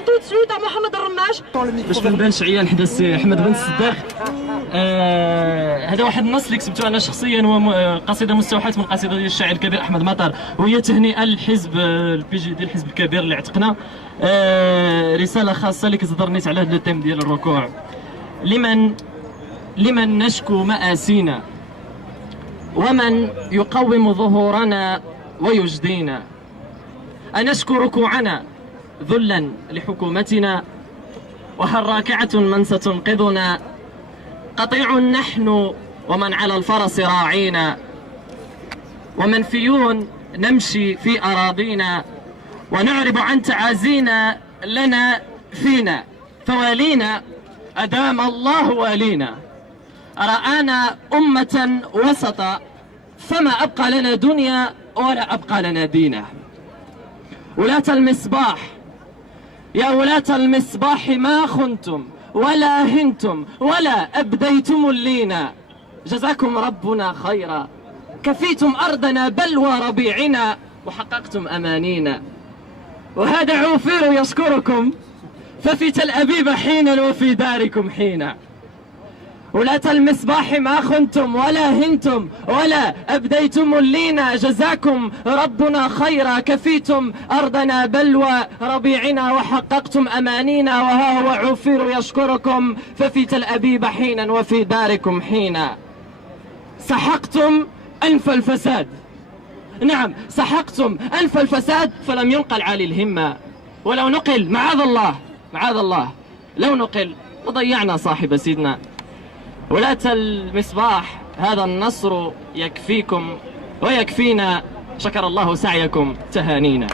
parole tout de suite à Mohamed Ramach. باش ما نبانش عيان حدا السي احمد بن الصداق. هذا واحد النص اللي كتبته انا شخصيا، هو قصيده مستوحاه من قصيده ديال الشاعر الكبير احمد مطر، وهي تهنئه للحزب البي جي دي، الحزب الكبير اللي عتقنا. رساله خاصه اللي كتهضر نيت على هذا التيم ديال الركوع. لمن نشكو مآسينا ومن يقوم ظهورنا ويجدينا، أنشكو ركوعنا ذلا لحكومتنا، وهل راكعة من ستنقذنا، قطيع نحن ومن على الفرس راعينا، ومنفيون نمشي في أراضينا، ونعرب عن تعازينا لنا فينا، فوالينا أدام الله والينا، رآنا أمة وسطا، فما أبقى لنا دنيا ولا أبقى لنا دينا. ولاة المصباح يا ولاة المصباح، ما خنتم ولا هنتم ولا أبديتم اللينا، جزاكم ربنا خيرا، كفيتم أرضنا بلوى ربيعنا، وحققتم أمانينا. وهذا عوفير يشكركم، ففي تل أبيب حينا وفي داركم حينا. ولاة المصباح ما خنتم ولا هنتم ولا أبديتم اللينا، جزاكم ربنا خيرا، كفيتم أرضنا بلوى ربيعنا، وحققتم أمانينا. وها هو عوفير يشكركم، ففي تل أبيب حينا وفي داركم حينا. سحقتم أنف الفساد، نعم سحقتم أنف الفساد، فلم ينقل عالي الهمة، ولو نقل معاذ الله لو نقل وضيعنا صاحب سيدنا. ولاة المصباح، هذا النصر يكفيكم ويكفينا، شكر الله سعيكم، تهانينا.